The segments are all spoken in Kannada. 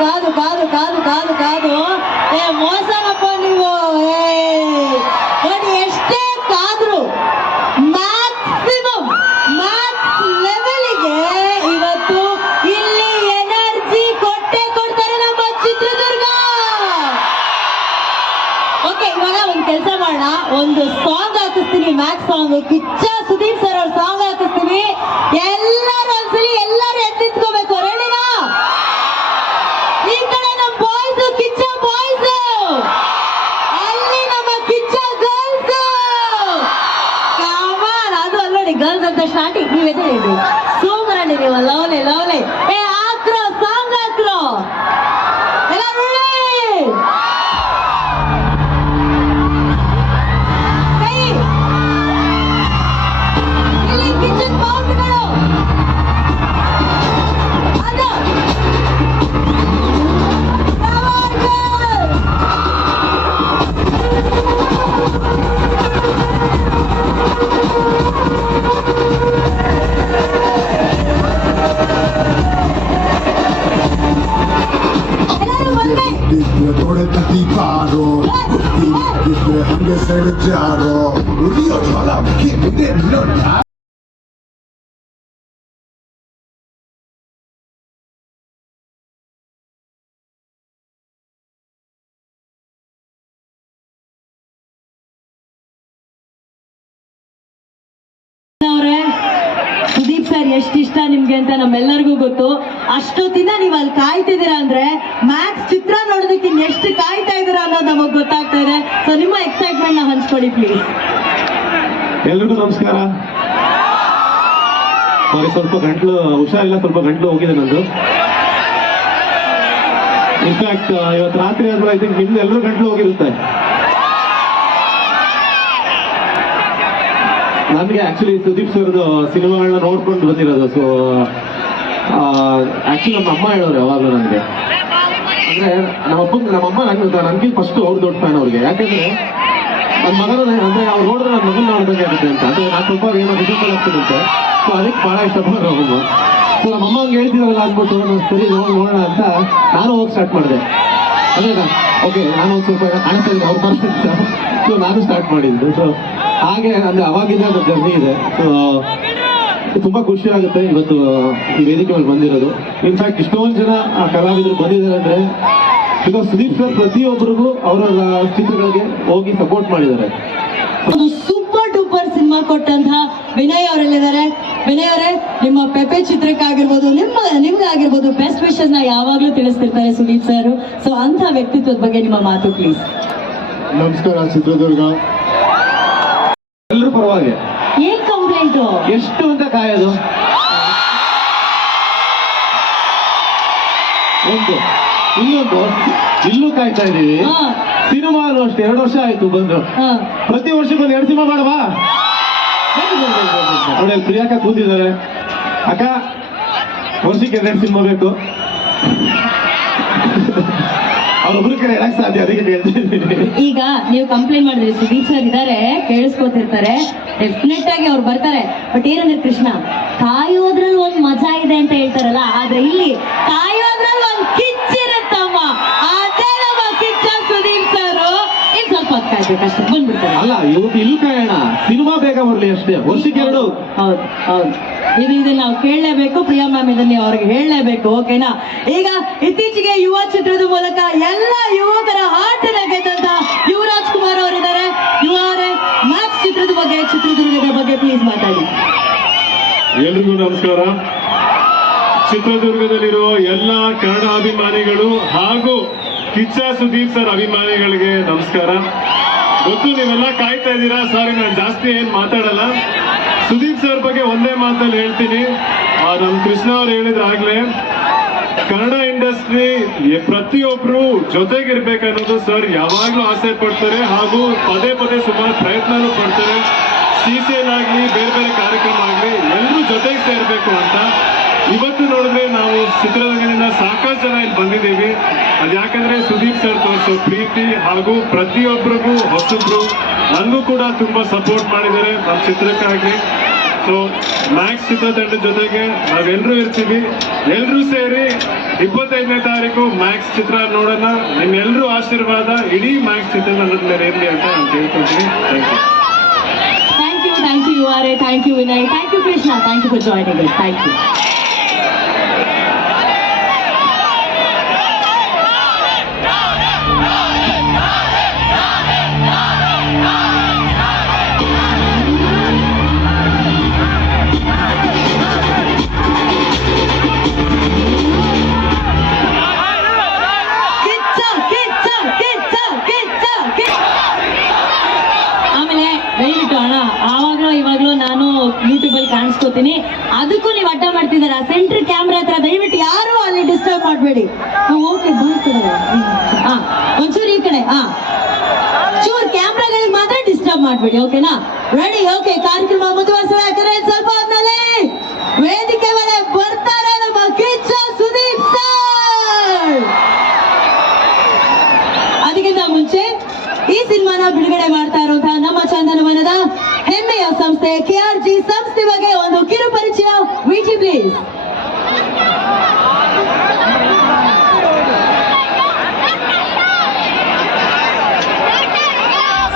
ಕಾದು ಕಾದು ಕಾದು ಕಾದು ಕಾದು ಮೋಸನಪ್ಪ ನೀವು. ನೋಡಿ ಎಷ್ಟೇ ಕಾದ್ರು ಮ್ಯಾಕ್ಸಿಮಮ್ ಮ್ಯಾಕ್ಸ್ ಲೆವೆಲ್ಗೆ ಇವತ್ತು ಇಲ್ಲಿ ಎನರ್ಜಿ ಕೊಟ್ಟೆ ಕೊಡ್ತಾರೆ ನಮ್ಮ ಚಿತ್ರದುರ್ಗ. ಓಕೆ, ಇವಾಗ ಒಂದು ಕೆಲಸ ಮಾಡೋಣ, ಒಂದು ಸಾಂಗ್ ಹಾಕಿಸ್ತೀನಿ, Max song, Kichcha Sudeep sir ಅವ್ರ ಸಾಂಗ್ ಹಾಕಿಸ್ತೀನಿ. ಎಲ್ಲರೂ ಒಂದ್ಸಲಿ ಎಲ್ಲರೂ ಎತ್ತಿತ್ಕೋಬೇಕು. ರೆಡಿನಾ? ಈ ಕಡೆ ನಮ್ಮ ಬಾಯ್ಸ್, ಕಿಚ್ಚ ಬಾಯ್ಸ್, ಅಲ್ಲಿ ನಮ್ಮ ಕಿಚ್ಚ ಗರ್ಲ್ಸ್. ಕಾಮನ್, ಅದು ಅಲ್ಲ ನೋಡಿ, ಗರ್ಲ್ಸ್ ಅಂತ ಸ್ಟಾರ್ಟಿಂಗ್ ನೀವೆದೇ ಹೇಳಿ. ಸೂಪರ್ ಅಂడి ನೀವು, ಲವ್ಲಿ ಲವ್ಲಿ. ಹಾಕ್ರೋ ಸಾಂಗ್ ಹಾಕ್ರೋ ಎಲ್ಲ ನೋಡಿ. ಹಂಗೆ ಸೆಳೆಚಾರೋ ಉರಿಯೋ ಜ್ವಾಲಾಮುಖಿ ಮುಂದೆ ನಿಲ್ಲೋಣ. ಸುದೀಪ್ ಸರ್ ಎಷ್ಟಿಷ್ಟ ನಿಮ್ಗೆ ಅಂತ ನಮ್ಮೆಲ್ಲರಿಗೂ ಗೊತ್ತು. ಅಷ್ಟೊತ್ತಿಂದ ನೀವು ಅಲ್ಲಿ ಕಾಯ್ತಿದ್ದೀರಾ ಅಂದ್ರೆ ಮ್ಯಾಕ್ಸ್ ಚಿತ್ರ ನೋಡೋದಕ್ಕೆ ಎಷ್ಟು ಕಾಯ್ತಾ ಇದ್ದೀರಾ ಅನ್ನೋದು ನಮಗ್ ಗೊತ್ತಾಗ್ತಾ ಇದೆ. ಸೊ ನಿಮ್ಮ ಎಕ್ಸೈಟ್ಮೆಂಟ್ ನ ಹಂಚ್ಕೊಳ್ಳಿ ಪ್ಲೀಸ್. ಎಲ್ರಿಗೂ ನಮಸ್ಕಾರ. ಸಾರಿ, ಸ್ವಲ್ಪ ಗಂಟ್ಲು ಹುಷಾರಿಲ್ಲ, ಸ್ವಲ್ಪ ಗಂಟ್ಲು ಹೋಗಿದೆ ನಂದು. ಇನ್ಫ್ಯಾಕ್ಟ್ ಇವತ್ತು ರಾತ್ರಿ ಆದ್ಮೇಲೆ ಐ ಥಿಂಕ್ ನಿಮ್ದು ಎಲ್ಲರೂ ಗಂಟ್ಲು ಹೋಗಿರುತ್ತೆ. ನನಗೆ ಆಕ್ಚುಲಿ ಸುದೀಪ್ ಸರ್ದು ಸಿನಿಮಾಗಳನ್ನ ನೋಡ್ಕೊಂಡು ಬಂದಿರೋದು. ಸೊ ಆಕ್ಚುಲಿ ನಮ್ಮ ಅಮ್ಮ ಹೇಳೋರು ಯಾವಾಗಲೂ ನನಗೆ, ಅಂದ್ರೆ ನಮ್ಮಮ್ಮ ನನಗೆ ಫಸ್ಟ್ ಅವ್ರು ದೊಡ್ಡ ಫ್ಯಾನ್ ಅವ್ರಿಗೆ. ಯಾಕಂದ್ರೆ ನನ್ನ ಮಗನ ಅಂದ್ರೆ ಅವ್ರು ನೋಡಿದ್ರೆ ನನ್ನ ಮಗನ ನೋಡ್ದಂಗೆ ಆಗುತ್ತೆ ಅಂತ. ಅಂದ್ರೆ ನಾನು ಸ್ವಲ್ಪ ಏನೋ ಡಿಫಿಕಲ್ಟ್ ಆಗ್ತಿರುತ್ತೆ. ಸೊ ಅದಕ್ಕೆ ಬಹಳ ಇಷ್ಟಪಡೋರು ಅಮ್ಮ. ಸೊ ನಮ್ಮಮ್ಮ ಹಂಗೆ ಹೇಳ್ತಿರಲ್ಲ ಅಂದ್ಬಿಟ್ಟು ನಾನು ಸರಿ ನೋಡೋಣ ಅಂತ ನಾನು ಹೋಗಿ ಸ್ಟಾರ್ಟ್ ಮಾಡಿದೆ. ಅಂದ್ರೆ ಓಕೆ, ನಾನು ಒಂದು ಸ್ವಲ್ಪ ಕಾಣಿಸ್ತಾ ಇದ್ದೆ ಅವ್ರು ಬರ್ತಿದ್ದ. ಸೊ ನಾನು ಸ್ಟಾರ್ಟ್ ಮಾಡಿದ್ದು. ಸೊ ಹಾಗೆ ಅಂದ್ರೆ ಅವಾಗಿಂದ ಒಂದು ಜರ್ನಿ ಇದೆ. ಸೊ ತುಂಬಾ ಖುಷಿ ಆಗುತ್ತೆ ಇವತ್ತು ಈ ವೇದಿಕೆ ಮೇಲೆ ಬಂದಿರೋದು. ಇನ್ಫ್ಯಾಕ್ಟ್ ಇಷ್ಟೊಂದು ಜನ ಕಲಾವಿದರು ಬಂದಿದ್ದಾರೆ ಅಂದ್ರೆ ಬಿಕಾಸ್ ಸುದೀಪ್ ಸರ್ ಪ್ರತಿಯೊಬ್ಬರಿಗೂ ಅವರ ಚಿತ್ರಗಳಿಗೆ ಹೋಗಿ ಸಪೋರ್ಟ್ ಮಾಡಿದ್ದಾರೆ. ಸೂಪರ್ ಡೂಪರ್ ಸಿನಿಮಾ ಕೊಟ್ಟಂತಹ ವಿನಯ್ ಅವರೆಲ್ಲಿದ್ದಾರೆ. ವಿನಯ್ ಅವರೇ, ನಿಮ್ಮ ಪೆಪೆ ಚಿತ್ರಕ್ಕಾಗಿರ್ಬೋದು, ನಿಮ್ಗಾಗಿರ್ಬೋದು ಬೆಸ್ಟ್ ವಿಶಸ್ ನ ಯಾವಾಗ್ಲೂ ತಿಳಿಸ್ತಿರ್ತಾರೆ ಸುದೀಪ್ ಸರ್. ಸೊ ಅಂತ ವ್ಯಕ್ತಿತ್ವದ ಬಗ್ಗೆ ನಿಮ್ಮ ಮಾತು ಪ್ಲೀಸ್. ನಮಸ್ಕಾರ ಚಿತ್ರದುರ್ಗ ಎಲ್ಲರೂ ಪರವಾಗಿ. ಏನ್ ಕಂಪ್ಲೇಂಟು ಎಷ್ಟು ಅಂತ ಕಾಯೋದು? ಒಂದು ಇನ್ನೊಂದು ಇಲ್ಲೂ ಕಾಯ್ತಾ ಇದೀವಿ. ಸಿನಿಮಾನು ಅಷ್ಟೇ 2 ವರ್ಷ ಆಯ್ತು ಬಂದು. ಪ್ರತಿ ವರ್ಷಕ್ಕೊಂದು 2 ಸಿನಿಮಾ ಮಾಡವಾ? ನೋಡಿ ಪ್ರಿಯಾಂಕಾ ಕೂತಿದ್ದಾರೆ. ಅಕ್ಕ, ವರ್ಷಕ್ಕೆ 2 ಸಿನಿಮಾ ಬೇಕು. ಅವ್ರೊಬ್ರು ಕಡೆ ಹೇಳಕ್ ಸಾಧ್ಯ, ಅದಕ್ಕೆ ಹೇಳ್ತಾ ಇದ್ದೀನಿ. ಈಗ ನೀವು ಕಂಪ್ಲೇಂಟ್ ಮಾಡಿದ್ರಿ, ಸುದೀಪ್ ಸರ್ ಇದಾರೆ, ಕೇಳಿಸ್ಕೊತಿರ್ತಾರೆ, ಡೆಫಿನೆಟ್ ಆಗಿ ಅವ್ರು ಬರ್ತಾರೆ. ಬಟ್ ಏನಂದ್ರೆ ಕೃಷ್ಣ, ಕಾಯೋದ್ರಲ್ಲಿ ಒಂದ್ ಮಜಾ ಇದೆ ಅಂತ ಹೇಳ್ತಾರಲ್ಲ, ಆದ್ರೆ ಇಲ್ಲಿ ಕಾಯೋದ್ರಲ್ಲಿ ಒಂದ್ ಕಿಚ್ಚಿರುತ್ತಮ್ಮ. ಅದೇ ನಮ್ಮ ಕಿಚ್ಚ ಸುದೀಪ್ ಸರ್. ಇನ್ ಸ್ವಲ್ಪ ಹೊತ್ತು ಕಾಯ್ಬೇಕಷ್ಟೇ, ಬಂದ್ಬಿಡ್ತಾರೆ. ಅಲ್ಲ, ಇವತ್ತು ಇಲ್ಲಿ ಕಾಯೋಣ, ಸಿನಿಮಾ ಬೇಗ ಬರ್ಲಿ ಅಷ್ಟೇ, ವರ್ಷಕ್ಕೆ 2. ಹೌದು ಹೌದು, ಇದನ್ನ ನಾವು ಕೇಳಲೇಬೇಕು. ಪ್ರಿಯಾ ಮ್ಯಾಮ್ ಇದನ್ನ ಅವ್ರಿಗೆ ಹೇಳಲೇಬೇಕು. ಓಕೆನಾ? ಈಗ ಇತ್ತೀಚೆಗೆ ಯುವ ಚಿತ್ರದ ಮೂಲಕ ಎಲ್ಲ ಯುವಕರ ಹಾಟನ್ನ ಗೆದ್ದಂತ ಯುವರಾಜ್ ಕುಮಾರ್ ಅವರಿದ್ದಾರೆ. ಯುವರೇ, ಮ್ಯಾಕ್ಸ್ ಚಿತ್ರದ ಬಗ್ಗೆ, ಚಿತ್ರದುರ್ಗದ ಬಗ್ಗೆ ಪ್ಲೀಸ್ ಮಾತಾಡಿ. ಎಲ್ರಿಗೂ ನಮಸ್ಕಾರ. ಚಿತ್ರದುರ್ಗದಲ್ಲಿರುವ ಎಲ್ಲ ಕನ್ನಡ ಅಭಿಮಾನಿಗಳು ಹಾಗೂ ಕಿಚ್ಚ ಸುದೀಪ್ ಸರ್ ಅಭಿಮಾನಿಗಳಿಗೆ ನಮಸ್ಕಾರ. ಗೊತ್ತು ನೀವೆಲ್ಲ ಕಾಯ್ತಾ ಇದ್ದೀರಾ. ಸಾರಿ, ನಾನು ಜಾಸ್ತಿ ಏನ್ ಮಾತಾಡಲ್ಲ. ಸುದೀಪ್ ಸರ್ ಬಗ್ಗೆ ಒಂದೇ ಮಾತಲ್ಲಿ ಹೇಳ್ತೀನಿ. ನಮ್ಮ ಕೃಷ್ಣ ಅವ್ರು ಹೇಳಿದ್ರಾಗ್ಲೇ, ಕನ್ನಡ ಇಂಡಸ್ಟ್ರಿ ಪ್ರತಿಯೊಬ್ರು ಜೊತೆಗಿರ್ಬೇಕನ್ನೋದು ಸರ್ ಯಾವಾಗ್ಲೂ ಆಸೆ ಪಡ್ತಾರೆ ಹಾಗೂ ಪದೇ ಪದೇ ಸುಮಾರು ಪ್ರಯತ್ನನೂ ಪಡ್ತಾರೆ. CCL ಆಗ್ಲಿ, ಬೇರೆ ಬೇರೆ ಕಾರ್ಯಕ್ರಮ ಆಗ್ಲಿ, ಎಲ್ಲರೂ ಜೊತೆಗೆ ಸೇರ್ಬೇಕು ಅಂತ. ಇವತ್ತು ನೋಡಿದ್ರೆ ನಾವು ಚಿತ್ರದುರ್ಗದಿಂದ ಸಾಕಷ್ಟು ಜನ ಇಲ್ಲಿ ಬಂದಿದ್ದೀವಿ. ಅದು ಯಾಕಂದ್ರೆ ಸುದೀಪ್ ಸರ್ ತೋರಿಸೋ ಪ್ರೀತಿ ಹಾಗೂ ಪ್ರತಿಯೊಬ್ಬರಿಗೂ ಹೊಸಬ್ರು ನನಗೂ ಕೂಡ ತುಂಬಾ ಸಪೋರ್ಟ್ ಮಾಡಿದ್ದಾರೆ ನಮ್ಮ ಚಿತ್ರಕ್ಕಾಗಿ. ಸೊ ಮ್ಯಾಕ್ಸ್ ಚಿತ್ರತಂಡದ ಜೊತೆಗೆ ನಾವೆಲ್ಲರೂ ಇರ್ತೀವಿ. ಎಲ್ಲರೂ ಸೇರಿ 25ನೇ ತಾರೀಕು ಮ್ಯಾಕ್ಸ್ ಚಿತ್ರ ನೋಡೋಣ. ನಿಮ್ಮೆಲ್ಲರೂ ಆಶೀರ್ವಾದ ಇಡೀ ಮ್ಯಾಕ್ಸ್ ಚಿತ್ರತಂಡದ ಮೇಲೆ ಇರಲಿ ಅಂತ ನಾನು ಕೇಳ್ಕೊಳ್ತೀನಿ. Thank you, URA. Thank you, Vinay. Thank you, Krishna. Thank you for joining us. Thank you. ಆಮೇಲೆ ದಯವಿಟ್ಟು ಅಣ್ಣ ಆವಾಗ್ಲೂ ಇವಾಗ್ಲೂ ನಾನು ಯೂಟ್ಯೂಬ್ ಅಲ್ಲಿ ಕಾಣಿಸ್ಕೋತೀನಿ, ಅದಕ್ಕೂ ನೀವು ಅಡ್ಡ ಮಾಡ್ತಿದ್ದೀರ. ಸೆಂಟ್ರ್ ಕ್ಯಾಮ್ರಾ ಹತ್ರ ದಯವಿಟ್ಟು ಯಾರು ಅಲ್ಲಿ ಡಿಸ್ಟರ್ಬ್ ಮಾಡಬೇಡಿ. ಓಕೆ ಹಾ ಒಂಚೂರು ಈ ಕಡೆ ಹಾ ಚೂರು ಕ್ಯಾಮ್ರಾಗಳಿಗೆ ಮಾತ್ರ ಡಿಸ್ಟರ್ಬ್ ಮಾಡಬೇಡಿ. ಓಕೆನಾ? ರೆಡಿ? ಓಕೆ, ಕಾರ್ಯಕ್ರಮ ಮುಂದುವರಿಸಬೇಕಾದ್ರೆ ಸ್ವಲ್ಪ ಹೊತ್ತಲ್ಲಿ ವೇದಿಕೆ ಮೇಲೆ ಬರ್ತಾರೆ ನಮ್ಮ ಕಿಚ್ಚ ಸುದೀಪ್ ಸರ್. ಅದಕ್ಕಿಂತ ಮುಂಚೆ ಈ ಸಿನಿಮಾನ ಬಿಡುಗಡೆ ಮಾಡ್ತಾ ಇರುವಂತಹ ನಮ್ಮ ಚಂದನವನದ ಹೆಮ್ಮೆಯ ಸಂಸ್ಥೆ KRG ಸಂಸ್ಥೆ ಬಗ್ಗೆ ಒಂದು ಕಿರು ಪರಿಚಯ. ವಿಜಿ ಪ್ಲೀಸ್.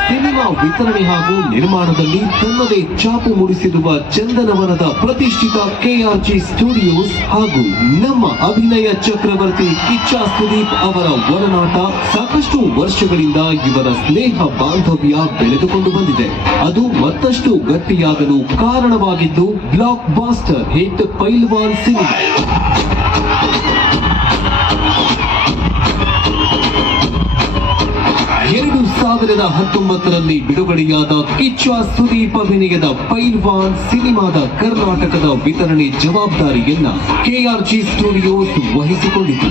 ಸಿನಿಮಾ ವಿತರಣೆ ಹಾಗೂ ನಿರ್ಮಾಣದಲ್ಲಿ ತನ್ನದೇ ಛಾಪು ಮೂಡಿಸಿರುವ ಚಂದನವನದ ಪ್ರತಿಷ್ಠಿತ KRG ಸ್ಟುಡಿಯೋಸ್ ಹಾಗೂ ನಮ್ಮ ಅಭಿನಯ ಚಕ್ರವರ್ತಿ ಕಿಚ್ಚ ಸುದೀಪ್ ಅವರ ಒಡನಾಟ ಸಾಕಷ್ಟು ವರ್ಷಗಳಿಂದ ಇವರ ಸ್ನೇಹ ಬಾಂಧವ್ಯ ಬೆಳೆದುಕೊಂಡು ಬಂದಿದೆ. ಅದು ಮತ್ತಷ್ಟು ಗಟ್ಟಿಯಾಗಲು ಕಾರಣವಾಗಿದ್ದು ಬ್ಲಾಕ್ ಬಾಸ್ಟರ್ ಹಿಟ್ ಪೈಲ್ವಾನ್ ಸಿನಿಮಾ. 2019ರಲ್ಲಿ ಬಿಡುಗಡೆಯಾದ ಕಿಚ್ಚ ಸುದೀಪ್ ಅಭಿನಯದ ಪೈಲ್ವಾನ್ ಸಿನಿಮಾದ ಕರ್ನಾಟಕದ ವಿತರಣೆ ಜವಾಬ್ದಾರಿಯನ್ನ KRG ಸ್ಟುಡಿಯೋಸ್ ವಹಿಸಿಕೊಂಡಿತು.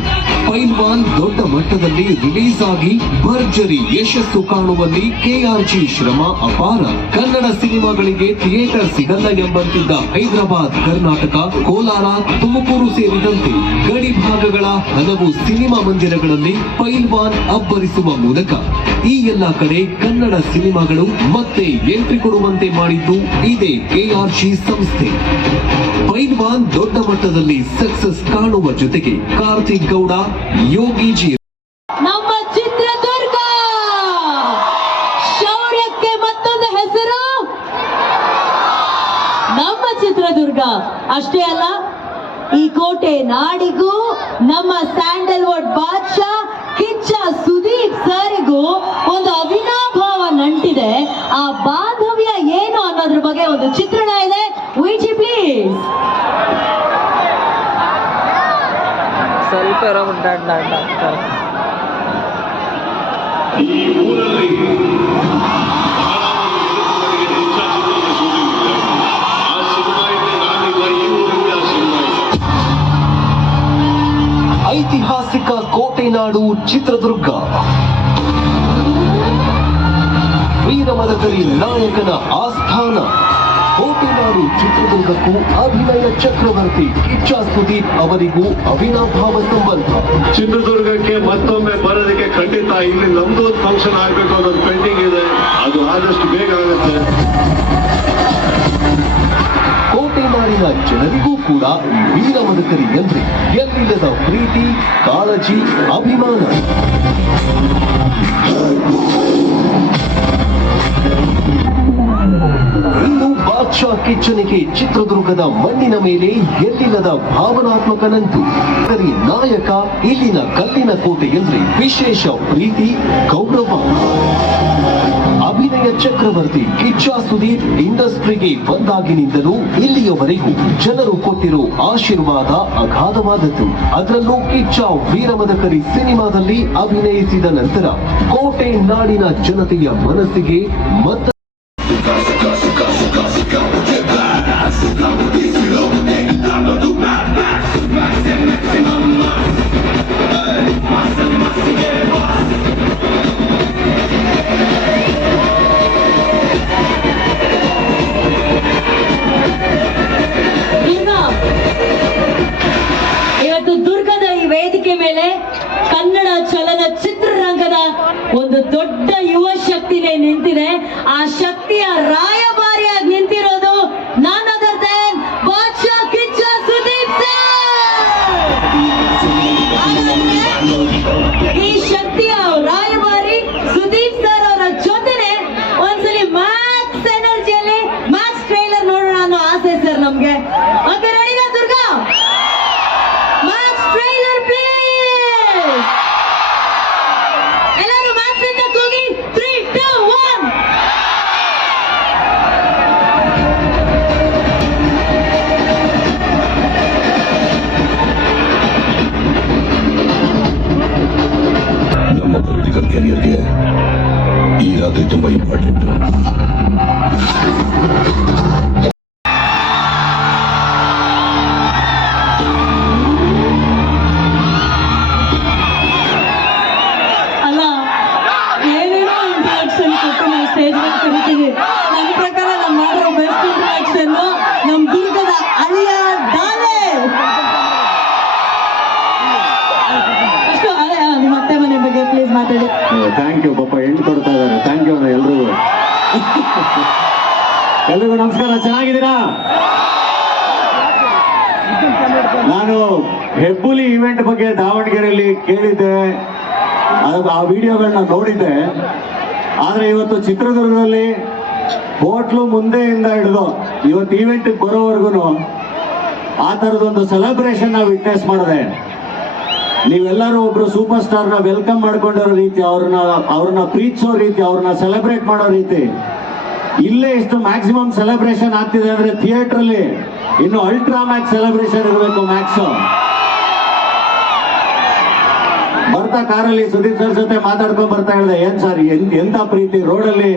ಪೈಲ್ವಾನ್ ದೊಡ್ಡ ಮಟ್ಟದಲ್ಲಿ ರಿಲೀಸ್ ಆಗಿ ಭರ್ಜರಿ ಯಶಸ್ಸು ಕಾಣುವಲ್ಲಿ KRG ಶ್ರಮ ಅಪಾರ. ಕನ್ನಡ ಸಿನಿಮಾಗಳಿಗೆ ಥಿಯೇಟರ್ ಸಿಗಲ್ಲ ಎಂಬಂತಿದ್ದ ಹೈದರಾಬಾದ್, ಕರ್ನಾಟಕ, ಕೋಲಾರ, ತುಮಕೂರು ಸೇರಿದಂತೆ ಗಡಿ ಭಾಗಗಳ ಹಲವು ಸಿನಿಮಾ ಮಂದಿರಗಳಲ್ಲಿ ಪೈಲ್ವಾನ್ ಅಬ್ಬರಿಸುವ ಮೂಲಕ ಈ ಎಲ್ಲ ಕಡೆ ಕನ್ನಡ ಸಿನಿಮಾಗಳು ಮತ್ತೆ ಎಂಟ್ರಿ ಕೊಡುವಂತೆ ಮಾಡಿದ್ದು ಇದೇ KRG ಸಂಸ್ಥೆ. ಪೈಲ್ವಾನ್ ದೊಡ್ಡ ಮಟ್ಟದಲ್ಲಿ ಸಕ್ಸಸ್ ಕಾಣುವ ಜೊತೆಗೆ ಕಾರ್ತಿಕ್ ಗೌಡ, ಯೋಗಿಜಿ, ನಮ್ಮ ಚಿತ್ರದುರ್ಗ ಶೌರ್ಯಕ್ಕೆ ಮತ್ತೊಂದು ಹೆಸರು ನಮ್ಮ ಚಿತ್ರದುರ್ಗ. ಅಷ್ಟೇ ಅಲ್ಲ, ಈ ಕೋಟೆ ನಾಡಿಗೂ ನಮ್ಮ ಸ್ಯಾಂಡಲ್ವುಡ್ ಬಾದ್ಶಾ ಕಿಚ್ಚ ಸುದೀಪ್ ಸರ್ಗೂ ಒಂದು ಅವಿನಾಭಾವ ನಂಟಿದೆ. ಆ ಬಾಂಧವ್ಯ ಏನು ಅನ್ನೋದ್ರ ಬಗ್ಗೆ ಒಂದು ಚಿತ್ರಣ ಇದೆ. ವಿಜಿ ಪ್ಲೀಸ್. ಸ್ವಲ್ಪ ಈ ಊರಲ್ಲಿ ಐತಿಹಾಸಿಕ ಕೋಟೆನಾಡು ಚಿತ್ರದುರ್ಗ. ವೀರಮದಕರಿ ನಾಯಕನ ಆಸ್ಥಾನ. ಕೋಟೆನಾಡು ಚಿತ್ರದುರ್ಗಕ್ಕೂ ಅಭಿನಯ ಚಕ್ರವರ್ತಿ ಕಿಚ್ಚ ಸುದೀಪ್ ಅವರಿಗೂ ಅವಿನಾಭಾವ ಸಂಬಂಧ. ಚಿತ್ರದುರ್ಗಕ್ಕೆ ಮತ್ತೊಮ್ಮೆ ಬರೋದಕ್ಕೆ ಖಂಡಿತ ಇಲ್ಲಿ ನಮ್ದು ಒಂದು ಫಂಕ್ಷನ್ ಆಗ್ಬೇಕು ಅನ್ನೋದು ಪೆಂಡಿಂಗ್ ಇದೆ. ಅದು ಆದಷ್ಟು ಬೇಗ ಆಗುತ್ತೆ. ಕೋಟೆನಾಡಿನ ಜನರಿಗೂ ಕೂಡ ಈ ವೀರಮದಕರಿ ಎಂದ್ರೆ ಎಲ್ಲಿಲ್ಲದ ಪ್ರೀತಿ, ಕಾಳಜಿ, ಅಭಿಮಾನ. ಇನ್ನು ಬಾದ್ಶಾ ಕಿಚ್ಚನಿಗೆ ಚಿತ್ರದುರ್ಗದ ಮಣ್ಣಿನ ಮೇಲೆ ಎಲ್ಲಿಲ್ಲದ ಭಾವನಾತ್ಮಕ ನಂಟು. ನಾಯಕ ಇಲ್ಲಿನ ಕಲ್ಲಿನ ಕೋಟೆ ಎಂದ್ರೆ ವಿಶೇಷ ಪ್ರೀತಿ, ಗೌರವ. ಅಭಿನಯ ಚಕ್ರವರ್ತಿ ಕಿಚ್ಚ ಸುದೀಪ್ ಇಂಡಸ್ಟ್ರಿಗೆ ಬಂದಾಗಿನಿಂದಲೂ ಇಲ್ಲಿಯವರೆಗೂ ಜನರು ಕೊಟ್ಟಿರೋ ಆಶೀರ್ವಾದ ಅಗಾಧವಾದದ್ದು. ಅದರಲ್ಲೂ ಕಿಚ್ಚ ವೀರಮದಕರಿ ಸಿನಿಮಾದಲ್ಲಿ ಅಭಿನಯಿಸಿದ ನಂತರ ಕೋಟೆ ನಾಡಿನ ಜನತೆಯ ಮನಸ್ಸಿಗೆ ಮತ್ತೆ ಇವತ್ತು ದುರ್ಗದ ಈ ವೇದಿಕೆ ಮೇಲೆ ಕನ್ನಡ ಚಲನಚಿತ್ರರಂಗದ ಒಂದು ದೊಡ್ಡ ಯುವ ಶಕ್ತಿನೇ ನಿಂತಿದೆ. ಆ ಶಕ್ತಿಯ ರಾಯಭಾರಿಯಾಗಿ ನಿಂತಿರೋದು ನಾನದರ್ ತುಂಬಾ ಇಂಪಾರ್ಟೆಂಟ್. ಅಲ್ಲ ಏನೇನೋ ಇಂಟ್ರಾಕ್ಷನ್ ಕೊಟ್ಟು ನಾವು ಸ್ಟೇಜ್ ಮೇಲೆ ಕರಿತೀವಿ. ನನ್ನ ಪ್ರಕಾರ ನಾವು ಮಾಡಿರೋ ಬೆಸ್ಟ್ ಇಂಟ್ರಾಕ್ಷನ್ ನಮ್ ದುರ್ಗದ ಅಳಿಯ ಡಾಲೆ. ಅಷ್ಟು ಅದೇ ನಿಮ್ಮ ಅತ್ತೆ ಮನೆ ಬಗ್ಗೆ ಪ್ಲೀಸ್ ಮಾತಾಡಿ. ಥ್ಯಾಂಕ್ ಯು ಪಾಪ ಹೆಣ್ಣು ಕೊಡ್ತಾ ಇದ್ದಾರೆ. ಥ್ಯಾಂಕ್ ಯು ಎಲ್ರಿಗೂ. ಎಲ್ರಿಗೂ ನಮಸ್ಕಾರ. ಚೆನ್ನಾಗಿದ್ದೀರಾ? ನಾನು ಹೆಬ್ಬುಲಿ ಇವೆಂಟ್ ಬಗ್ಗೆ ದಾವಣಗೆರೆಯಲ್ಲಿ ಕೇಳಿದ್ದೆ, ಆ ವಿಡಿಯೋಗಳನ್ನ ನೋಡಿದ್ದೆ. ಆದ್ರೆ ಇವತ್ತು ಚಿತ್ರದುರ್ಗದಲ್ಲಿ ಹೋಟ್ಲು ಮುಂದೆಯಿಂದ ಹಿಡಿದು ಇವತ್ತು ಈವೆಂಟ್ ಬರೋವರೆಗೂ ಆ ಥರದೊಂದು ಸೆಲೆಬ್ರೇಷನ್ ನಾವು ವಿಟ್ನೆಸ್ ಮಾಡಿದೆ. ನೀವೆಲ್ಲರೂ ಒಬ್ರು ಸೂಪರ್ ಸ್ಟಾರ್ನ ವೆಲ್ಕಮ್ ಮಾಡ್ಕೊಂಡಿರೋ ರೀತಿ, ಅವ್ರನ್ನ ಪ್ರೀತಿಸೋ ರೀತಿ, ಅವ್ರನ್ನ ಸೆಲೆಬ್ರೇಟ್ ಮಾಡೋ ರೀತಿ ಇಲ್ಲೇ ಎಷ್ಟು ಮ್ಯಾಕ್ಸಿಮಮ್ ಸೆಲೆಬ್ರೇಷನ್ ಆಗ್ತಿದೆ ಅಂದ್ರೆ ಥಿಯೇಟರ್ ಅಲ್ಲಿ ಇನ್ನು ಅಲ್ಟ್ರಾ ಮ್ಯಾಕ್ಸ್ ಸೆಲೆಬ್ರೇಷನ್ ಇರಬೇಕು. ಮ್ಯಾಕ್ಸ್ ಬರ್ತಾ ಕಾರಲ್ಲಿ ಸುದೀಪ್ ಸರ್ ಜೊತೆ ಮಾತಾಡ್ಕೊಂಡ್ ಬರ್ತಾ ಹೇಳಿದೆ, ಏನ್ ಸರ್ ಎಂತ ಪ್ರೀತಿ ರೋಡಲ್ಲಿ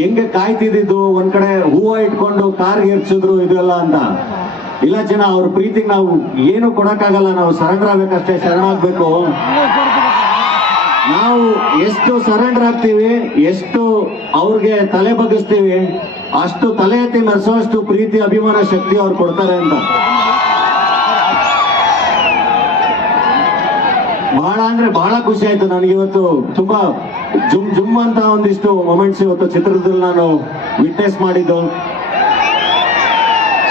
ಹೆಂಗೆ ಕಾಯ್ತಿದ್ದು, ಒಂದ್ ಕಡೆ ಹೂವ ಇಟ್ಕೊಂಡು ಕಾರ್ ಎರ್ಸಿದ್ರು ಇದೆಲ್ಲ ಅಂತ. ಇಲ್ಲ ಜನ ಅವ್ರ ಪ್ರೀತಿಗೆ ನಾವು ಏನು ಕೊಡಕ್ಕಾಗಲ್ಲ, ನಾವು ಸರೆಂಡರ್ ಆಗ್ಬೇಕಷ್ಟೇ, ಶರಣಾಗ್ಬೇಕು. ನಾವು ಎಷ್ಟು ಸರೆಂಡರ್ ಆಗ್ತೀವಿ, ಎಷ್ಟು ಅವ್ರಿಗೆ ತಲೆ ಬಗ್ಗಿಸ್ತೀವಿ, ಅಷ್ಟು ತಲೆ ಎತ್ತಿ ಮೆರೆಸೋಷ್ಟು ಪ್ರೀತಿ ಅಭಿಮಾನ ಶಕ್ತಿ ಅವ್ರು ಕೊಡ್ತಾರೆ ಅಂತ. ಬಹಳ ಅಂದ್ರೆ ಬಹಳ ಖುಷಿ ಆಯ್ತು ನನಗೆ ಇವತ್ತು. ತುಂಬಾ ಜುಮ್ ಅಂತ ಒಂದಿಷ್ಟು ಮೊಮೆಂಟ್ಸ್ ಇವತ್ತು ಚಿತ್ರದಲ್ಲಿ ನಾನು ವಿಟ್ನೆಸ್ ಮಾಡಿದ್ದು.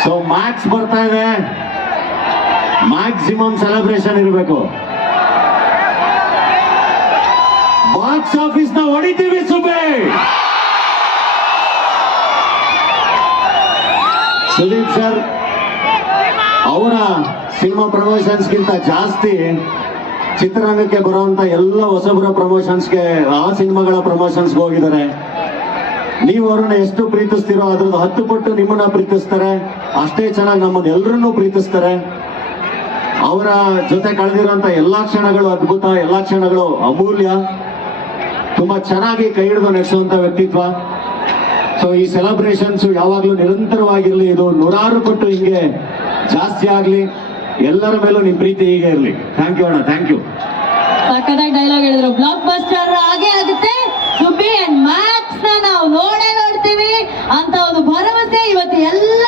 ಸೊ ಮ್ಯಾಕ್ಸ್ ಬರ್ತಾ ಇದೆ, ಮ್ಯಾಕ್ಸಿಮಮ್ ಸೆಲೆಬ್ರೇಷನ್ ಇರಬೇಕು. ಬಾಕ್ಸ್ ಆಫೀಸ್ ನ ಹೊಡಿತೀವಿ ಸುಬ್ಬೆ. ಸುದೀಪ್ ಸರ್ ಅವರ ಸಿನಿಮಾ ಪ್ರಮೋಷನ್ಸ್ಗಿಂತ ಜಾಸ್ತಿ ಚಿತ್ರರಂಗಕ್ಕೆ ಬರುವಂತ ಎಲ್ಲ ಹೊಸಬರ ಪ್ರಮೋಷನ್ಸ್ಗೆ, ಆ ಸಿನಿಮಾಗಳ ಪ್ರಮೋಷನ್ಸ್ಗೆ ಹೋಗಿದ್ದಾರೆ. ನೀವು ಅವ್ರನ್ನ ಎಷ್ಟು ಪ್ರೀತಿಸ್ತೀರೋ ಅದ್ರದ್ದು 10 ಪಟ್ಟು ನಿಮ್ಮನ್ನ ಪ್ರೀತಿಸ್ತಾರೆ. ಅಷ್ಟೇ ಚೆನ್ನಾಗಿ ನಮ್ಮನ್ನ ಎಲ್ಲರನ್ನೂ ಪ್ರೀತಿಸ್ತಾರೆ. ಅವರ ಜೊತೆ ಕಳೆದಿರುವಂತ ಎಲ್ಲಾ ಕ್ಷಣಗಳು ಅದ್ಭುತ, ಎಲ್ಲಾ ಕ್ಷಣಗಳು ಅಮೂಲ್ಯ. ತುಂಬಾ ಚೆನ್ನಾಗಿ ಕೈ ಹಿಡಿದು ನಡೆಸುವಂತ ವ್ಯಕ್ತಿತ್ವ. ಸೊ ಈ ಸೆಲೆಬ್ರೇಷನ್ಸ್ ಯಾವಾಗ್ಲೂ ನಿರಂತರವಾಗಿರ್ಲಿ, ಇದು 100 ಪಟ್ಟು ಹಿಂಗೆ ಜಾಸ್ತಿ ಆಗ್ಲಿ. ಎಲ್ಲರ ಮೇಲೂ ನಿಮ್ ಪ್ರೀತಿ ಹೀಗೆ ಇರ್ಲಿ. ಥ್ಯಾಂಕ್ ಯು ಅಣ್ಣ, ಥ್ಯಾಂಕ್ ಯು. ಸಖತ್ತಾಗಿ ಡೈಲಾಗ್ ಹೇಳಿದ್ರು. ಬ್ಲಾಕ್ ಬಸ್ಟರ್ ಹಾಗೆ ಆಗುತ್ತೆ. ಸುಬ್ಬಿ ಅಂಡ್ ಮ್ಯಾಕ್ಸ್ ನಾವು ನೋಡ್ತೀವಿ ಅಂತ ಒಂದು ಭರವಸೆ ಇವತ್ತು ಎಲ್ಲ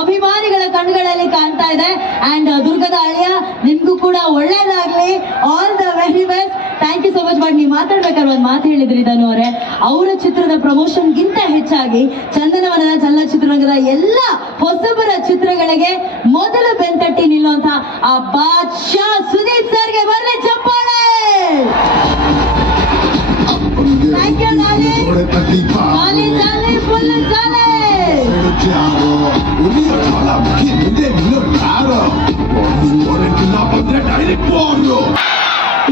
ಅಭಿಮಾನಿಗಳ ಕಣ್ಣುಗಳಲ್ಲಿ ಕಾಣ್ತಾ ಇದೆ. ಅಂಡ್ ದುರ್ಗದ ಅಳಿಯ, ನಿಮ್ಗೂ ಕೂಡ ಒಳ್ಳೇದಾಗ್ಲಿ. All the very best. Thank you so much. But ನೀವು ಮಾತಾಡ್ಬೇಕಾದ್ರೆ ಒಂದು ಮಾತು ಹೇಳಿದ್ರಿ ಧನು ಅವರೇ, ಅವರ ಚಿತ್ರದ ಪ್ರಮೋಷನ್ಗಿಂತ ಹೆಚ್ಚಾಗಿ ಚಂದನವನದ ಚಲನಚಿತ್ರರಂಗದ ಎಲ್ಲ ಹೊಸಬರ ಚಿತ್ರಗಳಿಗೆ ಮೊದಲು ಬೆಂತಟ್ಟಿ ನಿಲ್ಲುವಂತ ಆ ಬಾದ್ಶಾ ಸುದೀಪ್ ಸರ್ಗೆ ಬರಲಿ ಚಪ್ಪಾಳೆ. ಥ್ಯಾಂಕ್ ಯು ಲಾಲಿ. ಲಾಲಿ ಲಾಲಿ ಫುಲ್ ಲಾಲಿ.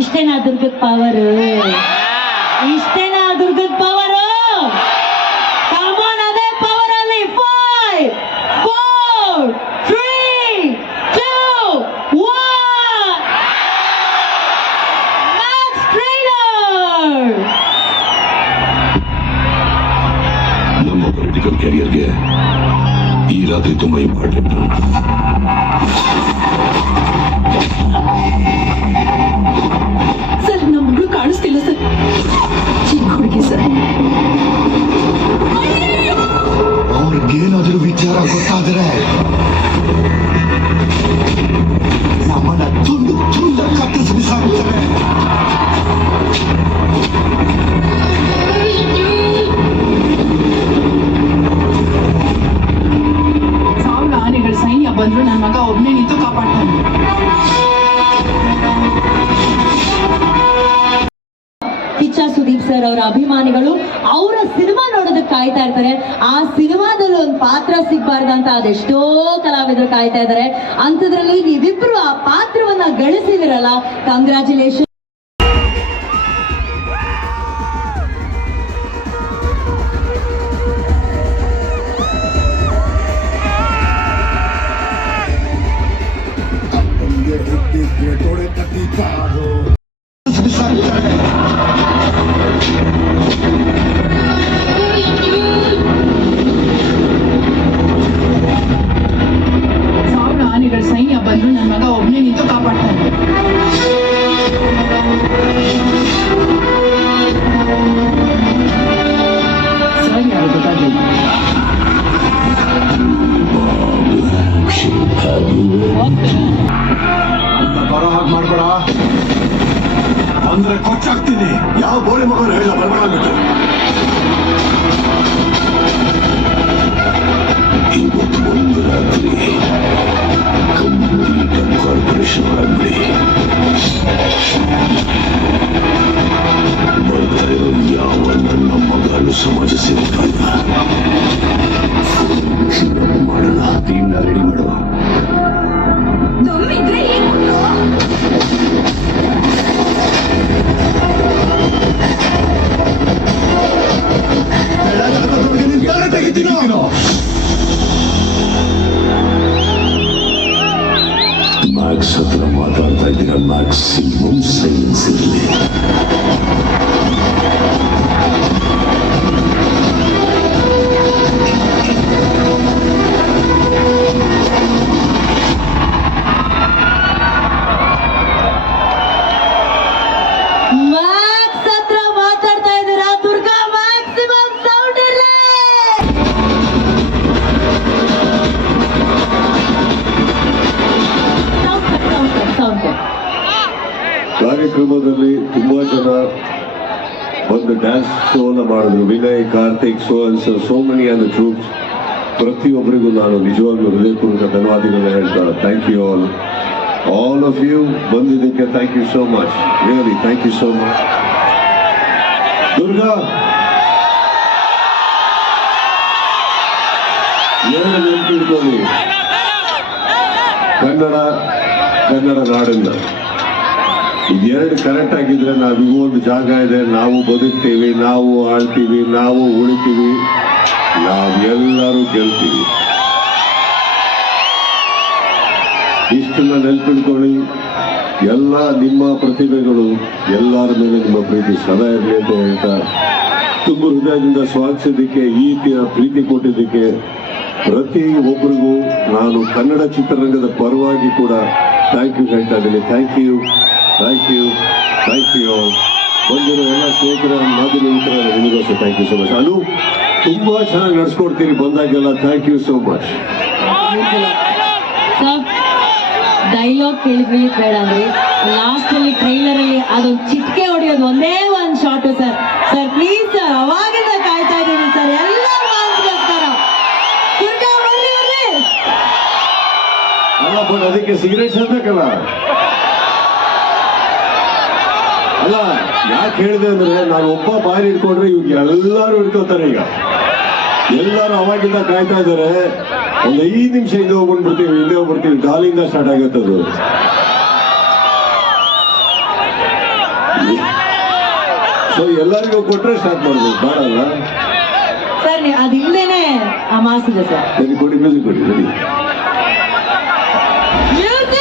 ಇಷ್ಟೇನಾ ದುರ್ಗದ ಪವರು? ಇಷ್ಟೇನಾ ದುರ್ಗದ ಪವರು? ಕಾಮನ್, ಅದೇ ಪವರ್ ಅಲ್ಲಿ. 5 4 3 2 1 ಮ್ಯಾಕ್ಸ್ ಟ್ರೈಲರ್. ನಮ್ಮ ಪೊಲಿಟಿಕಲ್ ಕ್ಯಾರಿಯರ್ಗೆ ಈ ರಾತ್ರಿ ತುಂಬಾ ಇಂಪಾರ್ಟೆಂಟ್. ಸರ್, ನಮ್ಗೂ ಕಾಣಿಸ್ತಿಲ್ಲ ಸರ್. ಚಿಕ್ಕ ಹುಡುಗಿ ಸರ್. ಅವ್ರಿಗೇನಾದ್ರೂ ವಿಚಾರ ಗೊತ್ತಾದ್ರೆ ನಮ್ಮನ್ನ ತುಂಡು ತುಂಡ ಕತ್ತಿಸಿ ಬಿಸಾಕ್ತಾರೆ. ಸಾವಿರ ಆನೆಗಳ ಸೈನ್ಯ ಬಂದ್ರು ನನ್ನ ಮಗ ಒಬ್ಬನೇ ನಿಂತು ಕಾಪಾಡ್ತಾನೆ. ಕಿಚ್ಚ ಸುದೀಪ್ ಸರ್ ಅವರ ಅಭಿಮಾನಿಗಳು ಅವರ ಸಿನಿಮಾ ನೋಡೋದಕ್ಕೆ ಕಾಯ್ತಾ ಇರ್ತಾರೆ. ಆ ಸಿನಿಮಾದಲ್ಲಿ ಒಂದು ಪಾತ್ರ ಸಿಗ್ಬಾರ್ದಂತ ಅದೆಷ್ಟೋ ಕಲಾವಿದರು ಕಾಯ್ತಾ ಇದ್ದಾರೆ. ಅಂಥದ್ರಲ್ಲಿ ನೀವಿಬ್ರು ಆ ಪಾತ್ರವನ್ನ ಗಳಿಸಿದಿರಲ್ಲ, ಕಂಗ್ರ್ಯಾಚುಲೇಷನ್. ಬಿಸಾಕ್ತಾರೆ. ಬಂದ್ರು ನನ್ನ ಮಗ ಒಬ್ನೇ ನಿಂತು ಕಾಪಾಡ್ತಾನೆ. ಸರ್ ಯಾರು ಗೊತ್ತಾಗಲಿಲ್ಲ. ಅಂತ ಬರೋ ಹಾಗೆ ಮಾಡ್ಬೇಡ ಅಂದ್ರೆ ಕೊಚ್ಚಾಗ್ತೀನಿ. ಯಾವ ಬೋಳಿ ಮಗನ ಹೇಳ ಬರ್ಬೇಡ ಅಂದ್ಬಿಟ್ಟು. ಇವತ್ತು ಒಂದು ರಾತ್ರಿ ಕಂಪ್ಲೀಟ್ ಕಾರ್ಪೊರೇಷನ್ ಆಗ್ಬಿಡಿ. ಬರ್ತಾ ಇರೋ ಯಾವ ನನ್ನ ಮಗಳು ಸಮಾಜ ಸೇವಕ ಮಾಡೋಣ. ಟೀಮ್ನ ರೆಡಿ ಮಾಡು. ಮ್ಯಾಕ್ಸ್ ಹತ್ರ ಮಾತಾಡ್ತಾ ಇದ್ದೀರಾ? ಮ್ಯಾಕ್ಸಿಮಮ್ ಸೈಲೆನ್ಸ್ ಇರಲಿ. ಮ್ಯಾಕ್ಸ್ ಹತ್ರ ಮಾತಾಡ್ತಾ ಇದ್ದೀರಾ? ದುರ್ಗಾ ಮ್ಯಾಕ್ಸಿಮಮ್ ಸೌಂಡ್ ಇರಲಿ. ಕಾರ್ಯಕ್ರಮದಲ್ಲಿ ತುಂಬಾ ಜನ ಒಂದು ಡ್ಯಾನ್ಸ್ ಶೋನ ಮಾಡಿದ್ರು. Vinay, Karthik, so many on the troupes. ಪ್ರತಿಯೊಬ್ಬರಿಗೂ ನಾನು ನಿಜವಾಗ್ಲೂ ಹೃದಯಪೂರ್ವಕ ಧನ್ಯವಾದಗಳನ್ನ ಹೇಳ್ತಾರೆ. Thank you all of you ಬಂದಿದ್ದಕ್ಕೆ thank you so much. Really thank you so much. Durga, ಏನು ನೆನಪಿಟ್ಕೊಳ್ಳಿ, ಕನ್ನಡ ನಾಡನ್ನ ಇದೆರಡು ಕರೆಕ್ಟ್ ಆಗಿದ್ರೆ ನಾವಿಗೂ ಒಂದು ಜಾಗ ಇದೆ. ನಾವು ಬದುಕ್ತೀವಿ, ನಾವು ಆಳ್ತೀವಿ, ನಾವು ಉಳಿತೀವಿ, ನಾವೆಲ್ಲರೂ ಗೆಲ್ತೀವಿ. ಇಷ್ಟನ್ನ ನೆನ್ಪಿಟ್ಕೊಳ್ಳಿ. ಎಲ್ಲ ನಿಮ್ಮ ಪ್ರತಿಭೆಗಳು ಎಲ್ಲರ ಮೇಲೆ ನಿಮ್ಮ ಪ್ರೀತಿ ಸದಾ ಇರಲಿ ಅಂತ ಹೇಳ್ತಾ ತುಂಬ ಹೃದಯದಿಂದ ಸ್ವಾಗತಿಸಿದ್ದಕ್ಕೆ, ಈ ಪ್ರೀತಿ ಕೊಟ್ಟಿದ್ದಕ್ಕೆ ಪ್ರತಿ ಒಬ್ಬರಿಗೂ ನಾನು ಕನ್ನಡ ಚಿತ್ರರಂಗದ ಪರವಾಗಿ ಕೂಡ ಥ್ಯಾಂಕ್ ಯು ಹೇಳ್ತಾ ಇದ್ದೀನಿ. Thank you. ಬಂದಿರೋ ಎಲ್ಲ ಸ್ನೇಹಿತರ, ಮಾಧ್ಯಮ ಮಿತ್ರರ ನಿಮಗೋಸ್ಕರ thank you so much. Anu, ತುಂಬಾ ಚೆನ್ನಾಗಿ ನಡ್ಸ್ಕೊಡ್ತೀರಿ ಬಂದಾಗೆಲ್ಲ. Thank you so much. Dialogue ಕೇಳಿದ್ವಿ ಬೇಡ ಅಂದ್ರೆ ಲಾಸ್ಟ್ ಅಲ್ಲಿ ಟ್ರೈಲರ್ ಅಲ್ಲಿ ಅದೊಂದು ಚಿಟ್ಕೆ ಹೊಡೆಯೋದು ಒಂದೇ ಒಂದು ಶಾರ್ಟ್ ಸರ್. ಪ್ಲೀಸ್ ಸರ್, ಅವಾಗಿಂದ ಕಾಯ್ತಾ ಇದ್ದೀನಿ ಸರ್. ಎಲ್ಲ ಮಾನ್ಸ್ಗೋಸ್ಕರ ದುರ್ಗಾ ಬರ್ರಿ. ಅಲ್ಲ, ಬಟ್ ಅದಕ್ಕೆ ಸಿಗರೇಟ್ ಸೇರ್ಬೇಕಲ್ಲ. ಅಲ್ಲ, ಯಾಕೆ ಹೇಳಿದೆ ಅಂದ್ರೆ ನಾನು ಒಬ್ಬ ಬಾರಿ ಇಟ್ಕೊಂಡ್ರೆ ಇವ್ರಿಗೆ ಎಲ್ಲರೂ ಇಟ್ಕೋತಾರೆ. ಈಗ ಎಲ್ಲರೂ ಅವಾಗಿಂದ ಕಾಯ್ತಾ ಇದ್ದಾರೆ. ಒಂದು 5 ನಿಮಿಷ ಹಿಂದೆ ಹೋಗ್ಬಿಡ್ತೀವಿ. ಡಾಲಿಂದ ಸ್ಟಾರ್ಟ್ ಆಗತ್ತದು. ಸೊ ಎಲ್ಲರಿಗೂ ಕೊಟ್ರೆ ಸ್ಟಾರ್ಟ್ ಮಾಡ್ಬೋದು, ಬಾರಲ್ಲ ಸರ್. ಅದಿಲ್ದೇನೆ ಆ ಮಾಸಿದೆ ಸರ್. ಸರಿ, ಕೊಡಿ, ಮ್ಯೂಸಿಕ್ ಕೊಡಿ, ರೆಡಿ. Music!